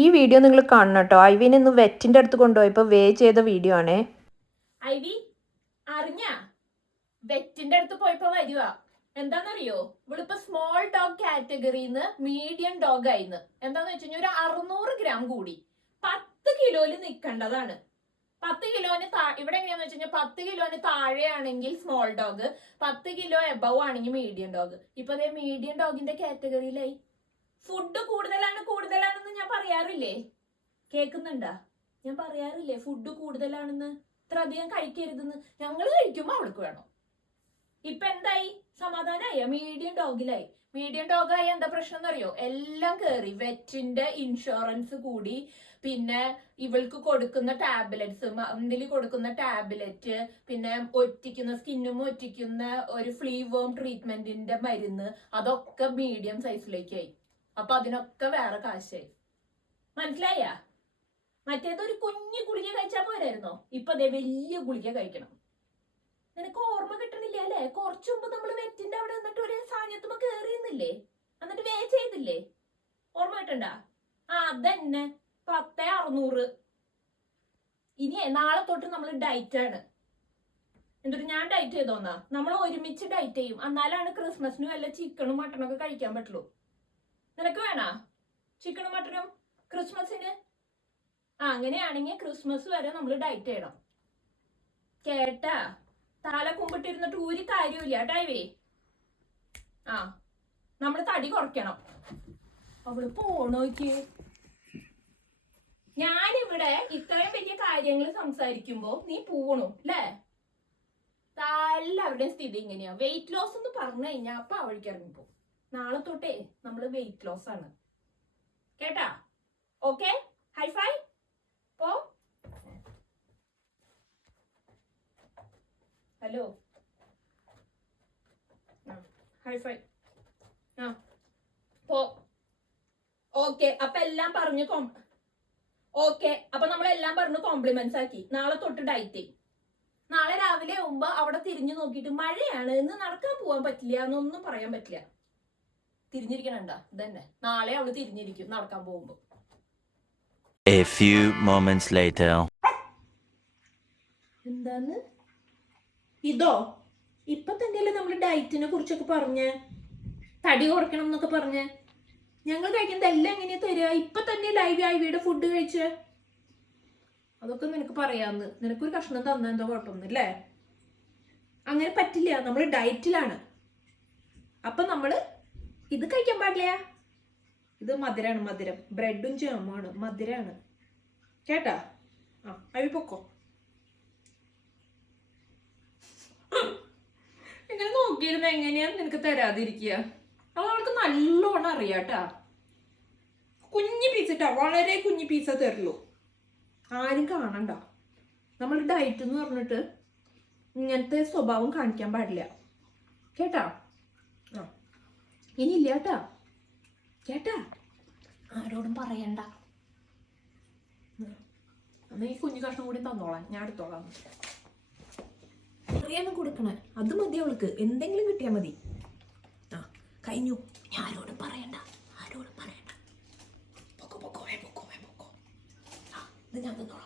ഈ വീഡിയോ നിങ്ങൾ കാണണം കേട്ടോ. ഐവിനെ ഇന്ന് വെറ്റിൻ്റെ അടുത്ത് കൊണ്ടുപോയപ്പോൾ വേ ചെയ്ത വീഡിയോ ആണേ. ഐവി അറിഞ്ഞ വെറ്റിന്റെ അടുത്ത് പോയപ്പോ വരുക എന്താന്നറിയോ, ഇവളിപ്പോ സ്മോൾ ഡോഗ് കാറ്റഗറിന്ന് മീഡിയം ഡോഗ് ആയിന്ന്. എന്താന്ന് വെച്ച് കഴിഞ്ഞാൽ ഒരു 600 ഗ്രാം കൂടി 10 കിലോയില് നിൽക്കേണ്ടതാണ്. 10 കിലോന് ഇവിടെ എങ്ങനെയാന്ന് വെച്ച് കഴിഞ്ഞാൽ 10 കിലോന് താഴെയാണെങ്കിൽ സ്മോൾ ഡോഗ്, 10 കിലോ എബവ് ആണെങ്കിൽ മീഡിയം ഡോഗ്. ഇപ്പൊ അതേ മീഡിയം ഡോഗിന്റെ കാറ്റഗറിയിലായി. ഫുഡ് കൂടുതലാണെന്ന് ഞാൻ പറയാറില്ലേ? കേൾക്കുന്നുണ്ടാ? ഞാൻ പറയാറില്ലേ ഫുഡ് കൂടുതലാണെന്ന്, ഇത്ര അധികം കഴിക്കരുതെന്ന്. ഞങ്ങൾ കഴിക്കുമ്പോ അവൾക്ക് വേണം. ഇപ്പൊ എന്തായി? സമാധാനായ? മീഡിയം ഡോഗിലായി. മീഡിയം ഡോഗായി എന്താ പ്രശ്നം എന്നറിയോ? എല്ലാം കേറി. വെറ്റിന്റെ ഇൻഷുറൻസ് കൂടി, പിന്നെ ഇവൾക്ക് കൊടുക്കുന്ന ടാബ്ലറ്റ്സ്, മന്തിലി കൊടുക്കുന്ന ടാബ്ലറ്റ്, പിന്നെ സ്കിന്നും ഒറ്റിക്കുന്ന ഒരു ഫ്ലീ വേം ട്രീറ്റ്മെന്റിന്റെ മരുന്ന്, അതൊക്കെ മീഡിയം സൈസിലേക്കായി. അപ്പൊ അതിനൊക്കെ വേറെ കാശായി. മനസ്സിലായ? മറ്റേതൊരു കുഞ്ഞു ഗുളിക കഴിച്ചാൽ പോരായിരുന്നോ? ഇപ്പൊ അതേ വലിയ ഗുളിക കഴിക്കണം. നിനക്ക് ഓർമ്മ കിട്ടണില്ല അല്ലെ? കുറച്ചു മുമ്പ് നമ്മൾ വെറ്റിന്റെ അവിടെ നിന്നിട്ട് ഒരു സാധനത്തുമ്പോ കേറിയുന്നില്ലേ, എന്നിട്ട് വേ ചെയ്തില്ലേ? ഓർമ്മ കിട്ടണ്ട? അതന്നെ 10,600. ഇനി നാളെ തൊട്ട് നമ്മൾ ഡയറ്റ് ആണ്. എന്നിട്ട് ഞാൻ ഡയറ്റ് ചെയ്തോന്നാ? നമ്മൾ ഒരുമിച്ച് ഡയറ്റ് ചെയ്യും. എന്നാലാണ് ക്രിസ്മസിന് വല്ല ചിക്കനും മട്ടനും ഒക്കെ കഴിക്കാൻ പറ്റുള്ളൂ. നിനക്ക് വേണോ ചിക്കനും മട്ടനും ക്രിസ്മസിന്? അങ്ങനെയാണെങ്കിൽ ക്രിസ്മസ് വരെ നമ്മൾ ഡയറ്റ് ചെയ്യണം. കേട്ടാ? തല കുമ്പിട്ടിരുന്നിട്ട് ഒരു കാര്യമില്ല ടൈവേ. നമ്മൾ തടി കുറയ്ക്കണം. അവള് പോണോക്ക്. ഞാനിവിടെ ഇത്രയും വലിയ കാര്യങ്ങൾ സംസാരിക്കുമ്പോ നീ പോണു അല്ലേ? എല്ലാവരുടെയും സ്ഥിതി ഇങ്ങനെയാ. വെയിറ്റ് ലോസ് എന്ന് പറഞ്ഞു കഴിഞ്ഞാൽ അപ്പൊ അവൾക്ക് ഇറങ്ങിപ്പോ. നാളെ തൊട്ടേ നമ്മള് വെയിറ്റ് ലോസ് ആണ്. കേട്ടാ? ഓക്കെ, ഹൈഫൈ പോ. ഹലോ, ഹൈഫൈ പോ. ഓക്കെ, അപ്പൊ എല്ലാം പറഞ്ഞു. ഓക്കെ, അപ്പൊ നമ്മളെല്ലാം പറഞ്ഞു കോംപ്ലിമെന്റ്സ് ആക്കി. നാളെ തൊട്ട് ഡയറ്റ്. നാളെ രാവിലെ ആവുമ്പോ അവിടെ തിരിഞ്ഞു നോക്കിയിട്ട് മഴയാണ് ഇന്ന് നടക്കാൻ പോവാൻ പറ്റില്ല എന്നൊന്നും പറയാൻ പറ്റില്ല. തിരിഞ്ഞിരിക്കണണ്ട ഇതന്നെ. നാളെ അവള് തിരിഞ്ഞിരിക്കും നടക്കാൻ പോകുമ്പോ. A few moments later. എന്താന്ന് ഇതോ? ഇപ്പൊ തന്നെയല്ലേ നമ്മൾ ഡയറ്റിനെ കുറിച്ചൊക്കെ പറഞ്ഞ്, തടി കുറയ്ക്കണം എന്നൊക്കെ പറഞ്ഞ്. ഞങ്ങൾ കഴിക്കുന്നത് എല്ലാം എങ്ങനെയാ തരിക? ഇപ്പൊ തന്നെ ലൈവ് ഐവിയുടെ ഫുഡ് കഴിച്ച് അതൊക്കെ നിനക്ക് പറയാന്ന്. നിനക്കൊരു കഷ്ണം തന്ന എന്തോ കുഴപ്പമൊന്നുമില്ലേ? അങ്ങനെ പറ്റില്ല. നമ്മൾ ഡയറ്റിലാണ്. അപ്പൊ നമ്മള് ഇത് കഴിക്കാൻ പാടില്ല. ഇത് മധുരാണ്, മധുരം. ബ്രെഡും ജാമാണ്, മധുരാണ്. കേട്ടാ? അഴി പൊക്കോ. ഇങ്ങനെ നോക്കിയിരുന്ന എങ്ങനെയാ നിനക്ക് തരാതിരിക്കുക? അവൾക്ക് നല്ലോണം അറിയാട്ടാ. കുഞ്ഞു പീസ് ഇട്ടാ, വളരെ കുഞ്ഞു പീസ തരുള്ളൂ. ആരും കാണണ്ട. നമ്മൾ ഡയറ്റ് എന്ന് പറഞ്ഞിട്ട് ഇങ്ങനത്തെ സ്വഭാവം കാണിക്കാൻ പാടില്ല. കേട്ടാ? ഇനി ഇല്ല കേട്ടാ? കേട്ടാ? ആരോടും പറയണ്ട. എന്നാ ഈ കുഞ്ഞു കഷ്ണം കൂടി തന്നോളാം, ഞാൻ എടുത്തോളാം. അറിയാനും കൊടുക്കണേ, അത് മതി അവൾക്ക്. എന്തെങ്കിലും കിട്ടിയാൽ മതി. കഴിഞ്ഞു. ഞാൻ ആരോടും പറയണ്ട, ആരോടും പറയണ്ട. പൊക്കോ പൊക്കോ, പൊക്കോ പൊക്കോ. ഇത് ഞാൻ തന്നോളാം.